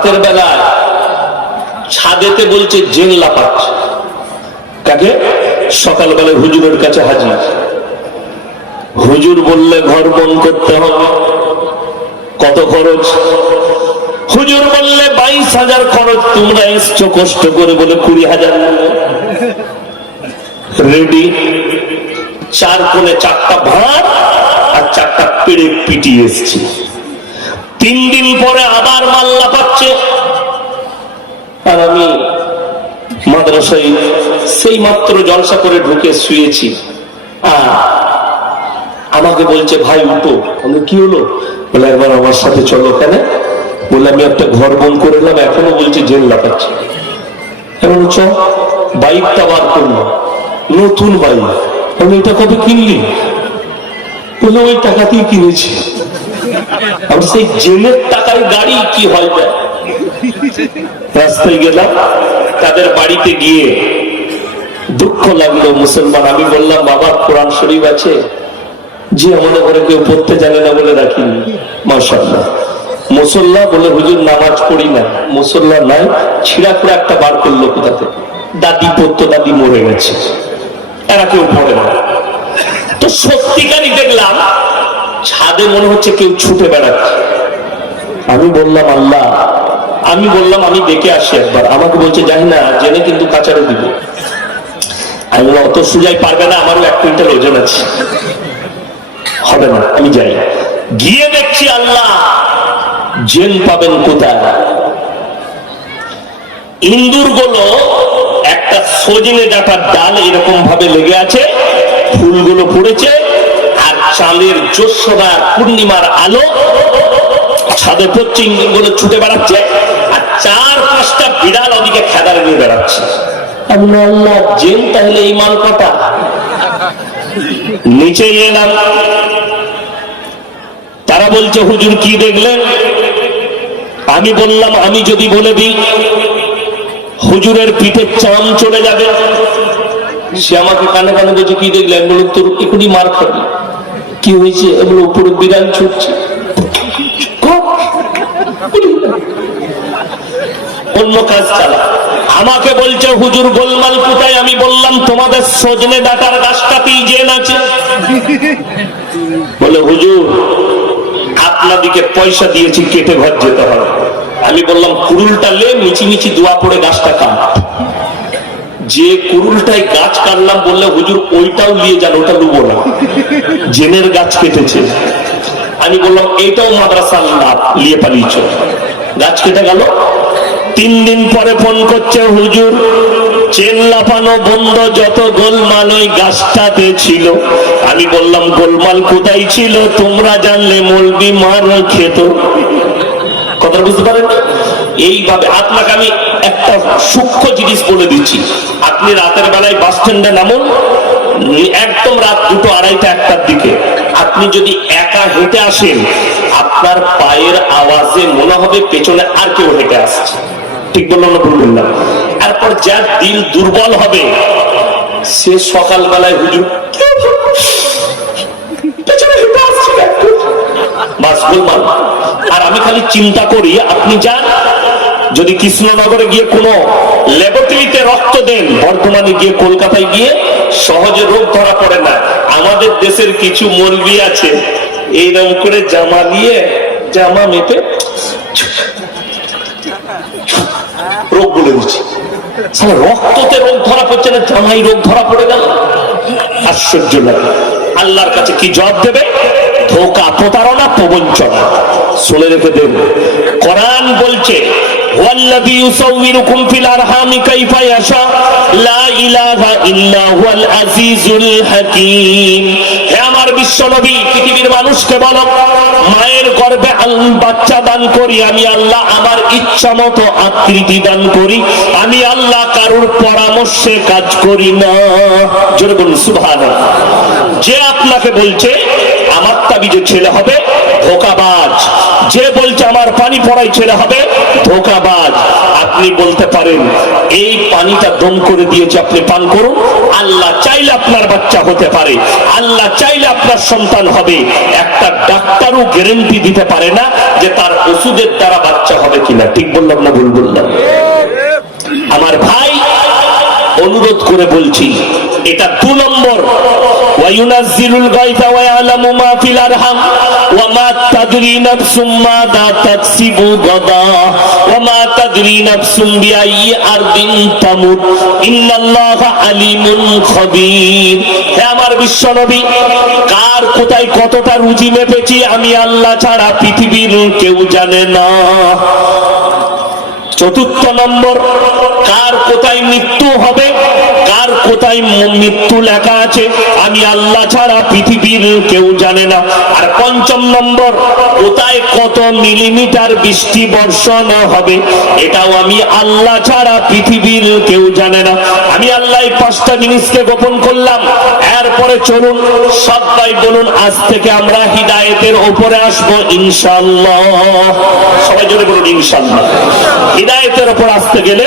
রাতের বেলায় ছাদেতে বলছে জেন লাপাচ্ছে কাকে? সকালবেলায় হুজুরের কাছে হাজির। হুজুর বললে, ঘর বন্ধ করতে হবে। কত খরচ? হুজুর বললে, বাইশ হাজার খরচ। তোমরা এসছো কষ্ট করে বলে কুড়ি হাজার। রেডি। চার কোণে চারটা ভাত আর চারটা পেড়ে পিটিয়ে এসছি। তিন দিন পরে আবার মাল্লা পাচ্ছে। আর আমি মাদ্রাসায় সেই মাত্র জলসা করে ঢুকে শুয়েছি। আর আমাকে বলছে, ভাই, উঠো। আমি কি হলো? বলে, একবার আমার সাথে চলো কেন বলে, আমি একটা ঘর বন করে এলাম, এখনও বলছে জেল লাগাচ্ছি এমন চ, বাইকটা বার করল নতুন বাইক। আমি এটা কবে কিনলি? বলে, ওই টাকাতেই কিনেছি। আর সেই জেলের টাকায় গাড়ি কি হয় রাস্তায় গেলাম, তাদের বাড়িতে গিয়ে দুঃখ লাগল মুসলমান। আমি বললাম, বাবা, কোরআন শরীফ আছে? জি আমাদের ঘরে কেউ পড়তে জানে না বলে রাখিনি। মাসাল্লাহ মুসল্লা বলে, হুজুর, নামাজ পড়ি না। মুসল্লা নাই, ছিঁড়া করে একটা বার করল কোথা থেকে? দাদি পড়তো, দাদি মরে গেছে। এরা কেউ পড়ে না। তো সত্যিকারই দেখলাম ছাদে মনে হচ্ছে কেউ ছুটে বেড়াচ্ছে। আমি বললাম আল্লাহ আমি বললাম আমি দেখে আসি একবার। আমাকে বলছে জানি না জেনে কিন্তু কাচারে দিবে। আমি বললাম, অত সুজাই পারবে না আমারও এক কুইন্টাল ওজন আছে। হবে না আমি যাই। গিয়ে দেখছি আল্লাহ জেন পাবেন কোথায়? ইন্দুরগুলো একটা সজনে ডাটার ডাল এরকম ভাবে লেগে আছে ফুলগুলো পড়েছে চাঁদের জ্যোৎসনা পূর্ণিমার আলো ছাদে পড়ছে ইন্দুরগুলো ছুটে বেড়াচ্ছে আর চার পাঁচটা বিড়াল ওদিকে খেদার নিয়ে বেড়াচ্ছে। জেন তাহলে এই মাল কটা নিচে এলাম। তারা বলছে, হুজুর কি দেখলেন? আমি বললাম, আমি যদি বলে দিই, হুজুরের পিঠে চাম চলে যাবে। সে আমাকে কানে কানে বলছে, কি দেখলেন? বললাম, তোর এখনই মার খাবি। কি হয়েছে? এগুলো উপরে বিড়াল ছুটছে। অন্য কাজ চালা। আমাকে বলছে, হুজুর, গোলমাল কোথায়? আমি বললাম, তোমাদের সজনে ডাটার গাছটাতেই জেন আছে। বলে, হুজুর, আপনাদিকে পয়সা দিয়েছি, কেটে ঘর যেতে হবে। আমি বললাম কুরুলটা লে মিচি মিচি দোয়া পড়ে গাছটা কাট। যে কুরুলটাই গাছ কাটলাম বললে হুজুর ওইটাও নিয়ে যান, ওটা লুবো না। জেনের গাছ কেটেছে। আমি বললাম, এইটাও মাদ্রাসার লাভ নিয়ে পালিয়েছ। গাছ কেটে গেল। তিন দিন পরে ফোন করছে হুজুর, চেন লাফানো বন্ধ, যত গোলমাল ওই গাছটাতে ছিল। আমি বললাম, গোলমাল কোথায় ছিল? তোমরা জানলে মলবি মার খেত। কথা বুঝতে পারেন? এইভাবে, আপনাকে আমি একটা সূক্ষ্ম জিনিস বলে দিচ্ছি। আপনি রাতের বেলায় বাস স্ট্যান্ডে নামুন একদম রাত দুটো আড়াইটা একটার দিকে। আপনি যদি একা হেঁটে আসেন, আপনার পায়ের আওয়াজে মনে হবে পেছনে আর কেউ হেঁটে আসছে। ঠিক বললাম না বলবেন না তারপর যার দিল দুর্বল হবে, সে সকালবেলায় হুজুর আর আমি খালি চিন্তা করি, আপনি যান যদি কৃষ্ণনগরে গিয়ে কোনো ল্যাবরেটরিতে রক্ত দেন, বর্ধমানে গিয়ে কলকাতায় গিয়ে সহজে রোগ ধরা পড়ে না। আমাদের দেশের কিছু মুরগি আছে, এইরকম করে জামা দিয়ে জামা মেপে রোগ বলে দিচ্ছে। রক্ততে রোগ ধরা পড়ছে না, জামাই রোগ ধরা পড়ে গেল? আশ্চর্য লাগে। আল্লাহর কাছে কি জবাব দেবে? ধোকা প্রতারণা, প্রবঞ্চনা। শুনে রেখে দেব। কোরআন বলছে والذي يصوركم في الارحام كيف يشاء لا اله الا هو العزيز الحكيم হে আমার বিশ্ব নবী পৃথিবীর মানুষকে বলো মায়ের গর্ভে আল- বাচ্চা দান করি আমি আল্লাহ আমার ইচ্ছা মতো আকৃতি দান করি আমি আল্লাহ কারোর পরামর্শে কাজ করি না জোরে বলুন সুবহানাল্লাহ যে আপনাকে বলছে আমার তাবিজে ছেলে হবে ধোকাবাজ যে বলছে, আমার পানি পড়াই ছেলে হবে। ধোকাবাজ, আপনি বলতে পারেন, এই পানিটা দম করে দিয়েছে, আপনি পান করুন। আল্লাহ চাইলে আপনার বাচ্চা হতে পারে, আল্লাহ চাইলে আপনার সন্তান হবে। একটা ডাক্তারও গ্যারেন্টি দিতে পারে না যে তার ওষুধের দ্বারা বাচ্চা হবে কিনা। ঠিক বললাম না ভুল বললাম? আমার ভাই অনুরোধ করে বলছি, এটা দু নম্বর। ওয়ায়ুনাজ্জিলুল গায়থা ওয়া ইয়ালামু মা ফিল আরহাম। আলিমুন হে আমার বিশ্বনবী, কার কোথায় কতটা রুজি মেপেছি আমি আল্লাহ ছাড়া পৃথিবীর কেউ জানে না। চতুর্থ নম্বর, কার কোথায় মৃত্যু হবে, কার কোথায় মৃত্যু লেখা আছে? আমি আল্লাহ ছাড়া পৃথিবীর কেউ জানে না। আর পঞ্চম নম্বর, কোথায় কত মিলিমিটার বৃষ্টি বর্ষণ হবে? এটাও আমি আল্লাহ ছাড়া পৃথিবীর কেউ জানে না। আমি আল্লাহ পাঁচটা জিনিসকে গোপন করলাম। এরপরে চলুন, সবাই বলুন, আজ থেকে আমরা হিদায়েতের ওপরে আসব ইনশাল্লাহ সবাই জোরে বলুন ইনশাল্লাহ হিদায়েতের ওপর আসতে গেলে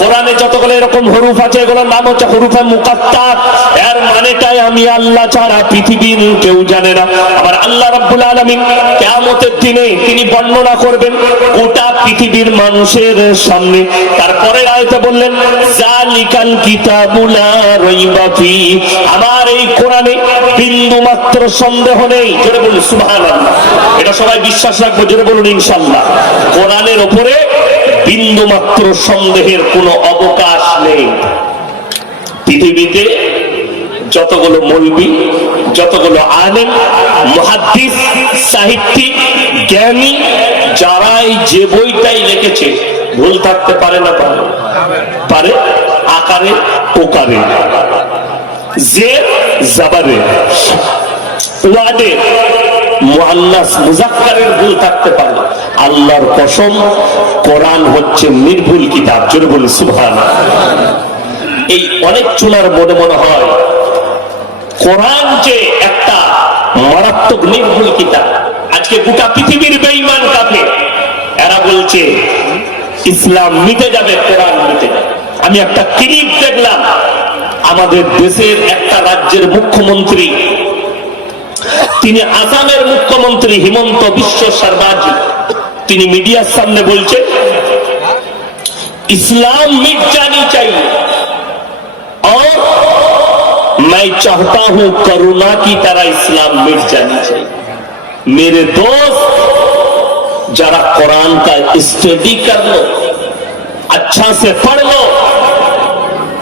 কোরআনে যতগুলো এরকম হরুফ আছে, এগুলোর নাম হচ্ছে হরুফে মুকাত্তার। এর মানেটাই আমি আল্লাহ ছাড়া পৃথিবীর কেউ জানে না। আবার আল্লাহ রাব্বুল আলামিন কিয়ামতের দিনে তিনি বর্ণনা করবেন গোটা পৃথিবীর মানুষের সামনে। তারপরে আয়তে বললেন, জালিকাল কিতাবুলা আমার এই কোরআনে বিন্দু মাত্র সন্দেহ নেই। জোরে এটা সবাই বিশ্বাস রাখব, জোরে বলুন, ইনশাআল্লাহ। কোরআনের উপরে বিন্দু মাত্র সন্দেহের কোনো অবকাশ নেই। পৃথিবীতে যতগুলো মৌলবি, যতগুলো আলেম, মহাদ্দিস, সাহিত্যিক, জ্ঞানী, যারাই যে বইটাই লিখেছে, ভুল থাকতে পারে না, পারে? পারে? আকারে ওকারে যে জাবারে ওয়াদে মুজাক্কারের ভুল থাকতে পারে। আল্লাহর কসম, কোরআন হচ্ছে নির্ভুল কিতাব এই অনেক চুলার মনে মনে হয়, কোরআন যে একটা মারাত্মক নির্ভুল কিতাব, আজকে গোটা পৃথিবীর এরা বলছে, ইসলাম মিটে যাবে, কোরআন মিটে যাবে। আমি একটা ক্লিপ দেখলাম আমাদের দেশের একটা রাজ্যের মুখ্যমন্ত্রী তিনি আসামের মুখ্যমন্ত্রী হিমন্ত বিশ্ব শর্মাজি তিনি মিডিয়ার সামনে বলছেন इस्लाम मिट जानी चाहिए और मैं चाहता हूं करुणा की तरह इस्लाम मिट जानी चाहिए मेरे दोस्त जरा कुरान का स्टडी कर लो अच्छा से पढ़ लो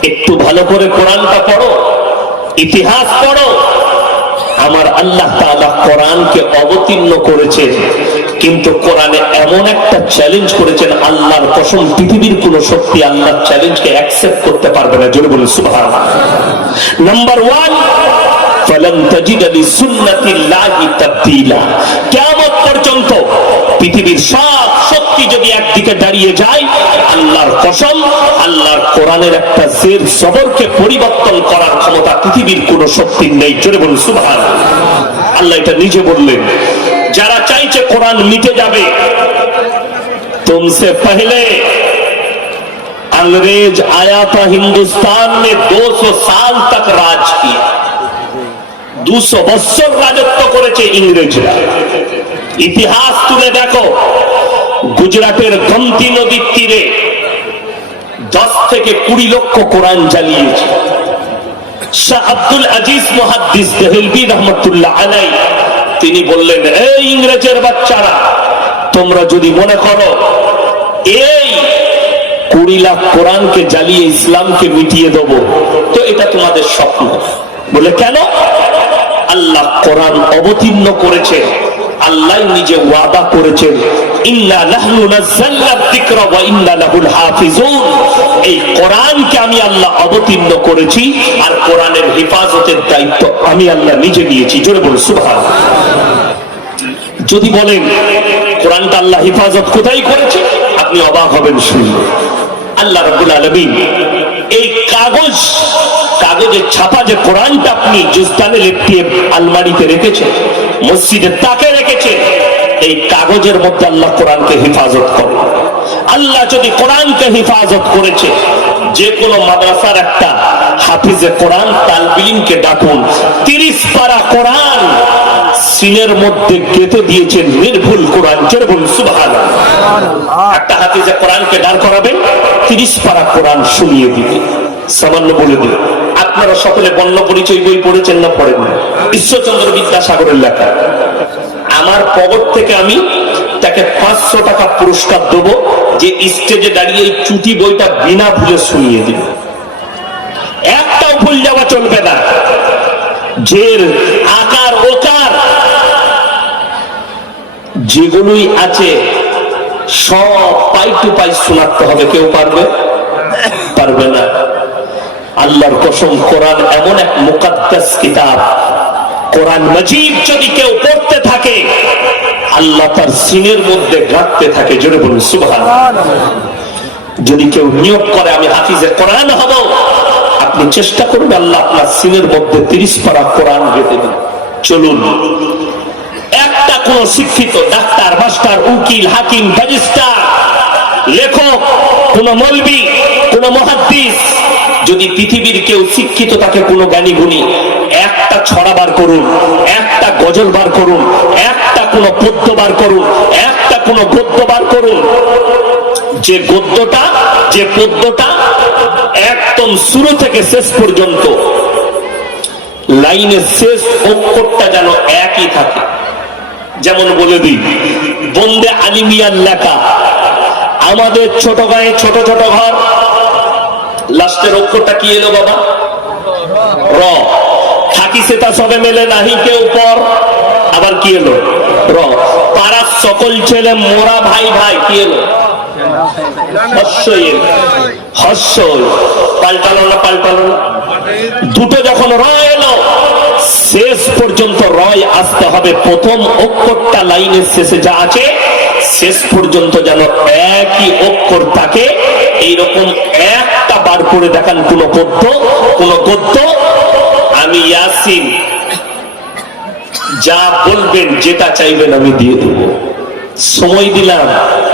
একটু ভালো করে কোরআনটা পড়ো, ইতিহাস পড়ো। আমার আল্লাহ তাআলা কোরআনকে অবতীর্ণ করেছেন, কিন্তু কোরআনে এমন একটা চ্যালেঞ্জ করেছেন, আল্লাহর কসম, পৃথিবীর কোন শক্তি আল্লাহর চ্যালেঞ্জকে অ্যাকসেপ্ট করতে পারবে না। জোরে বলুন সুবহান নাম্বার ওয়ান ফলন তাজিদ লিসুন্নাতিল্লাহি তাবদীলা। কিয়ামত পর্যন্ত পৃথিবীর সব শক্তি যদি একদিকে দাঁড়িয়ে যায় আল্লাহর কসম আল্লাহর কোরআনের একটা জের জবরকে পরিবর্তন করার ক্ষমতা পৃথিবীর কোন শক্তির নেই জোরে বলুন সুবহান আল্লাহ এটা নিজে বললেন যারা চাইছে কোরআন মিটে যাবে तुमसे पहले अंग्रेज आया था हिंदुस्तान में 200 साल तक राज किया দুশো বৎসর রাজত্ব করেছে ইংরেজরা ইতিহাস তুলে দেখো। গুজরাটের গমতি নদীর তীরে দশ থেকে কুড়ি লক্ষ কোরআন জ্বালিয়েছে। শাহ আব্দুল আজিজ মুহাদ্দিস দেহলবি রহমতুল্লাহ আলাই তিনি বললেন, এই ইংরেজের বাচ্চারা, তোমরা যদি মনে করো, এই কুড়ি লাখ কোরআনকে জ্বালিয়ে ইসলামকে মিটিয়ে দেব, তো এটা তোমাদের স্বপ্ন। বলে, কেন? আল্লাহ কোরআন অবতীর্ণ করেছে আল্লাহ নিজে ওয়াদা করেছেন এই কোরআনকে আমি আল্লাহ অবতীর্ণ করেছি আর হেফাজতের দায়িত্ব আমি আল্লাহ নিজে নিয়েছি। যদি বলেন, কোরআনটা আল্লাহ হেফাজত কোথায় করেছে? আপনি অবাক হবেন শুনলে। আল্লাহ রবুল আলমিন এই কাগজ কাগজের ছাপা যে কোরআনটা আপনি জুস্তানে লেপটিয়ে আলমারিতে রেখেছেন মসজিদের তাকে রেখেছেন এই কাগজের মধ্যে আল্লাহ কোরআনকে হেফাজত করে। আল্লাহ যদি কোরআনকে হেফাজত করেছে যে কোনো মাদ্রাসার একটা হাফিজে কোরআন তালবিলিমকে ডাকুন তিরিশ পারা কোরআন সিনের মধ্যে গেঁথে দিয়েছেন নির্ভুল কোরআন যেরকম সুবাহান একটা হাফিজে কোরআনকে দাঁড় করাবেন তিরিশ পারা কোরআন শুনিয়ে দিবে। সামান্য বলে দিবে আপনারা সকলে বন্য পরিচয় বই পড়েছেন না পড়েন না ঈশ্বরচন্দ্র বিদ্যাসাগরের লেখা। আমার পকেট থেকে আমি তাকে পাঁচশো টাকা পুরস্কার দেবো যে স্টেজে দাঁড়িয়ে এই চুটি বইটা বিনা ভুলে শুনিয়ে দিবে। একটাও ভুল যাওয়া চলবে না। জের আকার, ওকার। যেগুলোই আছে, সব পাই টু পাই শোনাতে হবে। কেউ পারবে? পারবে না। আল্লাহর কসম, কোরআন এমন এক মুকাদ্দাস কিতাব। কোরআন মজিদ যদি কেউ পড়তে থাকে, আল্লাহ তার সিনের মধ্যে গাঁটতে থাকে, জোরে বলুন সুবহান যদি কেউ নিয়োগ করে, আমি হাফিজে কোরআন হব, আপনি চেষ্টা করুন, আল্লাহ আপনার সিনের মধ্যে তিরিশ পারা কোরআন গেঁথে দিন। চলুন। একটা কোন শিক্ষিত ডাক্তার, মাস্টার, উকিল, হাকিম, ব্যারিস্টার, লেখক, কোন মলবি, কোন মহাদ্দিস যদি পৃথিবীর কেউ শিক্ষিত, তাকে কোনো জ্ঞানী গুণী একটা ছড়া বার করুন, একটা গজল বার করুন, একটা কোন পদ্য বার করুন, একটা কোন গদ্য বার করুন। যে গদ্যটা, যে পদ্যটা একদম শুরু থেকে শেষ পর্যন্ত, লাইনের শেষ অক্ষরটা যেন একই থাকে। যেমন বলে দিই, বন্দে আলিমিয়ার লেখা, আমাদের ছোট গায়ে ছোট ছোট ঘর লাস্টের অক্ষরটা কি এলো বাবা? র। থাকি সেটা সবে মেলে নাহি, কেউ পর। আবার কি এলো? র। পাড়ার সকল ছেলে মোরা ভাই ভাই, কি এলো? শেষ পর্যন্ত রয় আসতে হবে। প্রথম অক্ষরটা লাইনের শেষে যা আছে, শেষ পর্যন্ত যেন একই অক্ষর থাকে। এইরকম একটা বার করে দেখান কোন পদ্য কোন গদ্য। আমি ইয়াসিন, যা বলবেন, যেটা চাইবেন আমি দিয়ে দেব। সময় দিলাম,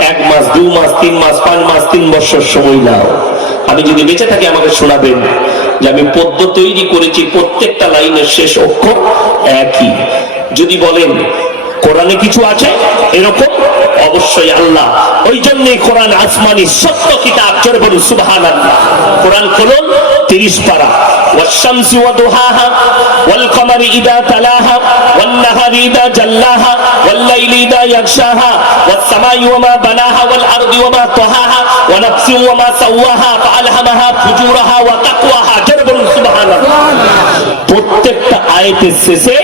এক মাস, দু মাস, তিন মাস, পাঁচ মাস, তিন বছর সময় নাও। আমি যদি বেঁচে থাকি, আমাকে শোনাবেন যে আমি পদ্য তৈরি করেছি, প্রত্যেকটা লাইনের শেষ অক্ষর একই। যদি বলেন কোরআনে কিছু আছে এরকম অবশ্যই আল্লাহ ওই জন্যই কোরআন আসমানি সত্য কিতাব জোরে বলুন সুবহান আল্লাহ কোরআন খুলুন তিরিশ পারা والشمس وضحاها والقمر إذا تلاها والنهار إذا جلاها والليل إذا يغشاها والسماء وما بناها والأرض وما طهاها ونفس وما سواها فألهمها فجورها وتقواها جرب سبحان الله প্রত্যেকটা আয়াতের শেষে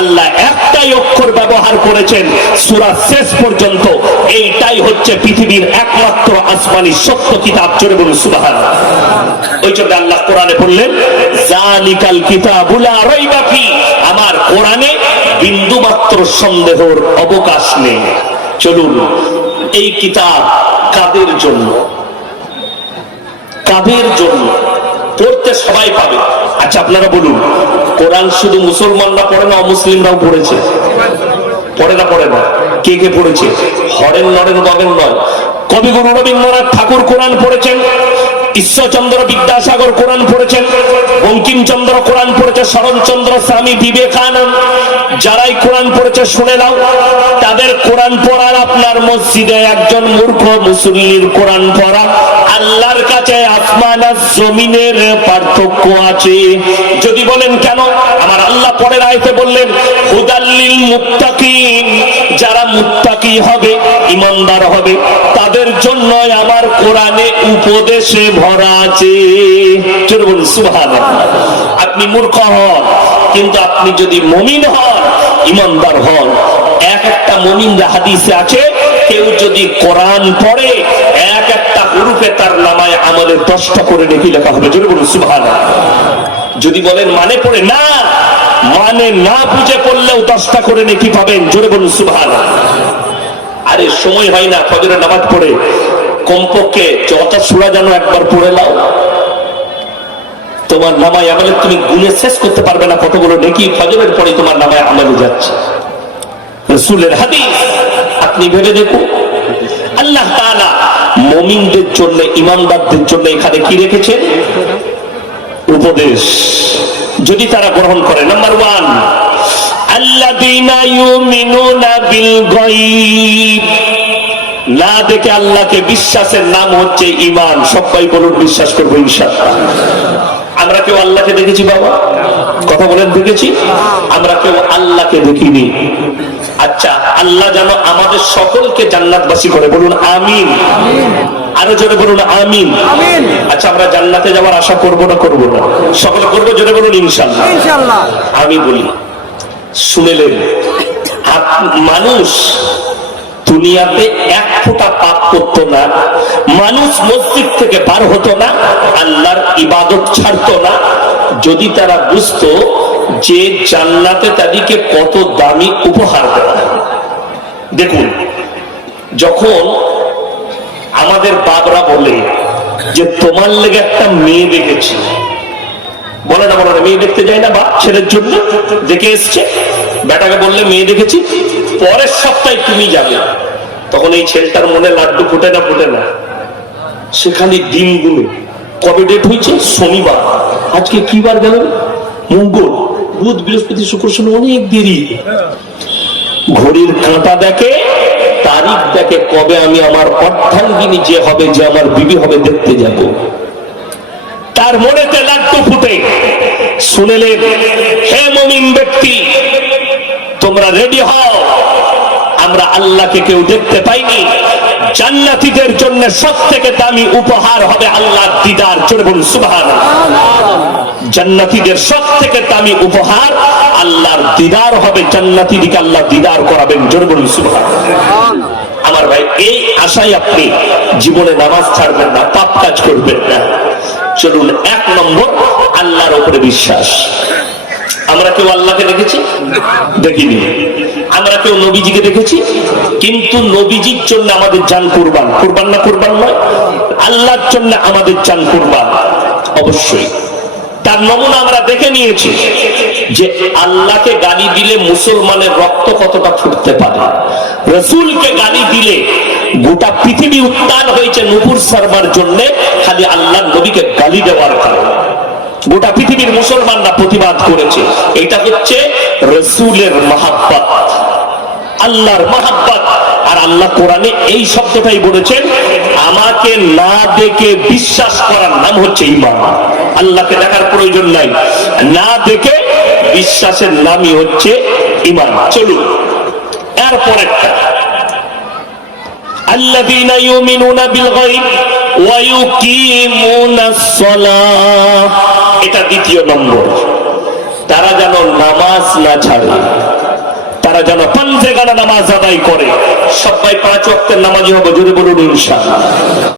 আল্লাহ একটাই অক্ষর ব্যবহার করেছেন সূরা শেষ পর্যন্ত। এইটাই হচ্ছে পৃথিবীর একমাত্র আসমানি সত্য কিতাব, জোরে বলুন, সুবহানাল্লাহ। ওই জন্য আল্লাহ কোরআনে বললেন, জালিকাল কিতাবুলা আমার কোরআনে বিন্দু মাত্র সন্দেহর অবকাশ নেই। চলুন, এই কিতাব কাদের জন্য? কাদের জন্য? পড়তে সবাই পাবে। আচ্ছা আপনারা বলুন কোরআন শুধু মুসলমানরা পড়ে না, অমুসলিমরাও পড়েছে। পড়ে না পড়ে না। কে কে পড়েছে? হরেন নরেন, গগেন নয়। কবিগুরু রবীন্দ্রনাথ ঠাকুর কোরআন পড়েছেন। ঈশ্বরচন্দ্র বিদ্যাসাগর কোরআন পড়েছেন। বঙ্কিমচন্দ্র কোরআন পড়েছে, শরণচন্দ্র স্বামী বিবেকানন্দ। যারাই কোরআন পড়েছে, শুনে নাও। তাদের কোরআন পড়ার আপনার মসজিদে একজন মূর্খ মুসল্লির কোরআন পড়া। আল্লাহর কাছে আসমান আর জমিনের পার্থক্য আছে। যদি বলেন কেন? আমার আল্লাহ পরের আয়তে বললেন হুদাল্লিল মুত্তাকিন। যারা মুত্তাকি হবে, ইমানদার হবে, তাদের জন্য আমার কোরআনে উপদেশে ভরা আছে। আপনি মূর্খ হন, কিন্তু আপনি যদি মমিন হন, ইমানদার হন। এক একটা মমিন হাদিসে আছে, কেউ যদি কোরআন পড়ে, এক একটা হুরুফে তার নামায় আমাদের দশটা করে নেকি লেখা হবে। জোরে বলুন সুবহান যদি বলেন মানে পড়ে না মানে না বুঝে পড়লেও দশটা করে নেকি পাবেন। জোরে বলুন সুবহান আরে সময় হয় না, ফজরের নামাজ পড়ে। কমপক্ষে যত সুরা যেন একবার পড়ে নাও। তোমার নামায় আমলে তুমি গুনে শেষ করতে পারবে না, কতগুলো নেকি ফজরের পরে তোমার নামায় আমলে যাচ্ছে। রসুলের হাদিস, আপনি ভেবে দেখুন। আল্লাহ তাআলা মুমিনদের জন্য, ইমানদারদের জন্য এখানে কি রেখেছেন? উপদেশ যদি তারা গ্রহণ করে। নাম্বার ওয়ান না দেখে আল্লাহকে বিশ্বাসের নাম হচ্ছে ইমান সবাই বলুন, বিশ্বাস করব ইনশাআল্লাহ। আমরা কেউ আল্লাহকে দেখেছি বাবা? কথা বলেন, দেখেছি? আমরা কেউ আল্লাহকে দেখিনি। আচ্ছা আল্লাহ যেন আমাদের সকলকে জান্নাতবাসী করে বলুন আমিন। আরও জোরে বলুন আমিন। আচ্ছা আমরা জান্নাতে যাওয়ার আশা করব না করব না? সকলে করব জোরে বলুন ইনশাল্লাহ আমি বলি শুনেলেন মানুষ দুনিয়াতে এক ফোঁটা পাপ করতো না মানুষ মসজিদ থেকে বার হতো না আল্লাহর ইবাদত ছাড়তো না যদি তারা বুঝতো যে জান্নাতে তাদেরকে কত দামি উপহার দেওয়া হবে। দেখুন, যখন আমাদের বাবরা বলে যে তোমার লেগে একটা মেয়ে দেখেছি, বলে না বলে না, মেয়ে দেখতে যায় না বা ছেলের জন্য দেখে এসছে। বেটাকে বললে, মেয়ে দেখেছি, পরের সপ্তাহে তুমি যাবে। তখন এই ছেলেটার মনে লাড্ডু ফুটে না ফুটে না? সেখানে দিনগুলো কবে ডেট হয়েছে? শনিবার। আজকে কি বার গেল? মঙ্গল। বুধ, বৃহস্পতি, শুক্র, শনি অনেক দেরি। ঘড়ির কাঁটা দেখে, তারিখ দেখে কবে আমি আমার অর্ধাঙ্গিনী যে হবে, যে আমার বিবি হবে, দেখতে যাব। তার মনেতে লাগতো ফুটে। শুনেলেন হে মমিন ব্যক্তি, তোমরা রেডি হও। আমরা আল্লাহকে কেউ দেখতে পাইনি। জান্নাতীদের জন্য সব থেকে দামি উপহার হবে আল্লাহর দিদার। চলে বলুন জান্নাতীদের সব থেকে দামি উপহার আল্লাহর দিদার হবে। জান্নাতীদিকে আল্লাহ দিদার করাবেন। জোরে বলুন, সুবহান আমার ভাই, এই আশায় আপনি জীবনে নামাজ ছাড়বেন না, পাপ কাজ করবেন না। চলুন, এক নম্বর, আল্লাহর উপরে বিশ্বাস। আমরা কেউ আল্লাহকে দেখেছি? দেখিনি। আমরা কেউ নবীজিকে দেখেছি? কিন্তু নবীজির জন্য আমাদের জান কুরবান। কুরবান না কুরবান নয়, আল্লাহর জন্য আমাদের জান কুরবান। অবশ্যই। তার নমুনা আমরা দেখে নিয়েছি যে আল্লাহকে গালি দিলে মুসলমানের রক্ত কতটা ফুটতে পারে। রসুলকে গালি দিলে গোটা পৃথিবী উত্তাল হয়েছে নুপুর শর্মার জন্য, খালি আল্লাহ নবীকে গালি দেওয়ার কারণে। গোটা পৃথিবীর মুসলমানরা প্রতিবাদ করেছে। এটা হচ্ছে রসুলের মাহাব্বাত। আল্লাহর মাহাব্বাত। আর আল্লাহ কোরআনে এই শব্দটাই বলেছেন আমাকে না দেখে বিশ্বাস করার নাম হচ্ছে ইমান আল্লাহকে দেখার প্রয়োজন নাই না দেখে বিশ্বাসের নামই হচ্ছে ইমান চলুন এরপরেরটা الذين يؤمنون بالغيب ويقيمون الصلاة এটা দ্বিতীয় নম্বর তারা যেন নামাজ না ছাড়ে তারা যেন পাঞ্জে গানা নামাজ আদায় করে। সবাই পাঁচ অক্টের নামাজি হবে, জোরে বলুন ইনশাআল্লাহ।